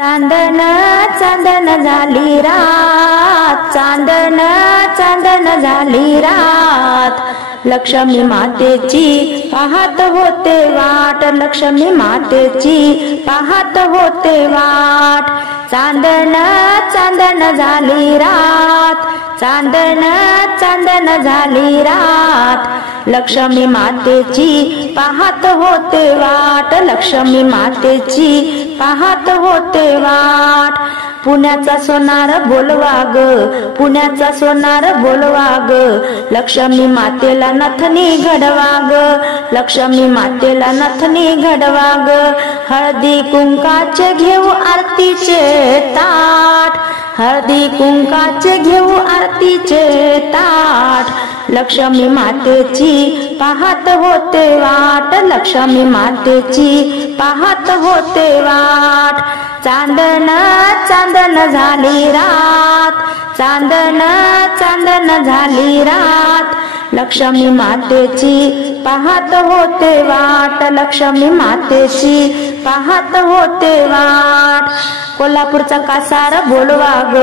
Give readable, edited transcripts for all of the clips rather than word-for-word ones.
चांदन चांदन झाली रात, चांदन चांदन झाली रात, लक्ष्मी मातेची पाहत होते वाट, लक्ष्मी मातेची पाहत होते वाट। चांदन चांदन झाली रात, चांदन चांदन झाली रात, लक्ष्मी मातेची पाहत होते वाट, लक्ष्मी मातेची पाहत होते वाट। पुण्याचा सोनार बोलवा ग, पुण्याचा सोनार बोलवा ग, लक्ष्मी मातेला नथनी घडवा ग, लक्ष्मी मातेला नथनी घडवा ग। हळदी कुंकाचे घेऊ आरतीचे ताट, हळदी कुंकाचे घेऊ आरतीचे ताट, लक्ष्मी मातेची पाहत होते वाट, लक्ष्मी मातेची पाहत होते वाट। चांदन चांदन झाली रात, चांदन चांदन झाली रात, लक्ष्मी मातेची पाहत होते वाट, लक्ष्मी मातेची पाहत होते वाट। कोल्हापूरचा कासार बोलवा ग,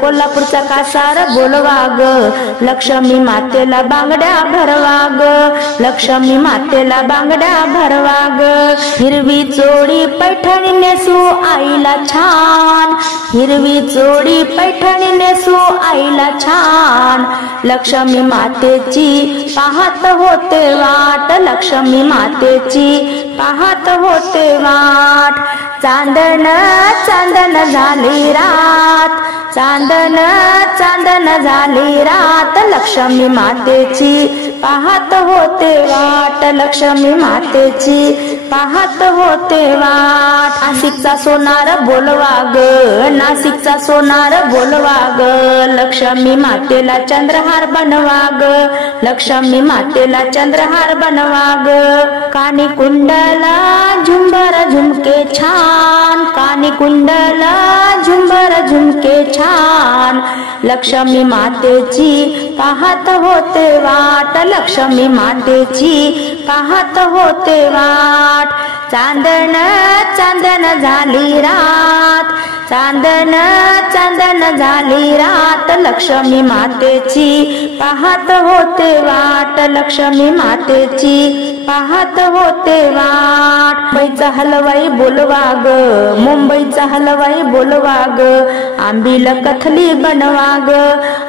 कोल्हापूरचा कासार बोलवा ग, लक्ष्मी मातेला बांगड्या भरवा ग, लक्ष्मी मातेला बांगड्या भरवा ग। हिरवी चोळी पैठणी नेसू आईला छान, हिरवी चोळी पैठणी नेसू आईला छान, लक्ष्मी मातेची पाहत होते वाट, लक्ष्मी मातेची पाहत होते वाट। चांदन चांदन झाली रात, चांदन चांदन झाली रात, लक्ष्मी मातेची पाहत होते वाट, लक्ष्मी मातेची पाहत होते वाट। नाशिकचा सोनार बोलवा ग, नाशिकचा सोनार बोलवा ग, लक्ष्मी मातेला चंद्रहार बनवा ग, लक्ष्मी मातेला चंद्रहार बनवा ग। कानी कुंडला झुंबर झुमके छान, कानी कुंडला झुंबर झुमके छान, लक्ष्मी मातेची पाहत होते वाट, लक्ष्मी मातेची पाहत होते वाट। चांदन चांदन झाली रात, चांदन चांदन झाली रात, लक्ष्मी मातेची पाहत होते वाट, लक्ष्मी मातेची पाहत होते वाट। मुंबईचा हलवाई बोलवा ग, मुंबईचा हलवाई बोलवा ग, आंबील कथली बनवा ग,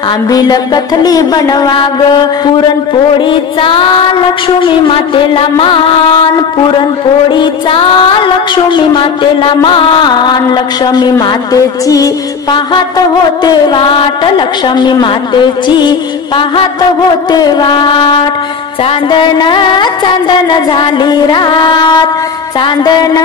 आंबील कथली बनवा ग। पुरणपोळीचा लक्ष्मी मातेला मान, पुरणपोळीचा लक्ष्मी मातेला मान, लक्ष्मी मातेची पाहत होते वाट, लक्ष्मी मातेची पाहत होते वाट। चांदन चांदन झाली रात, चांदन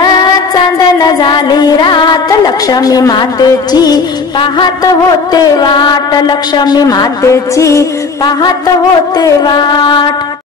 चांदन झाली रात, लक्ष्मी मातेची पाहत होते वाट, लक्ष्मी मातेची पाहत होते वाट।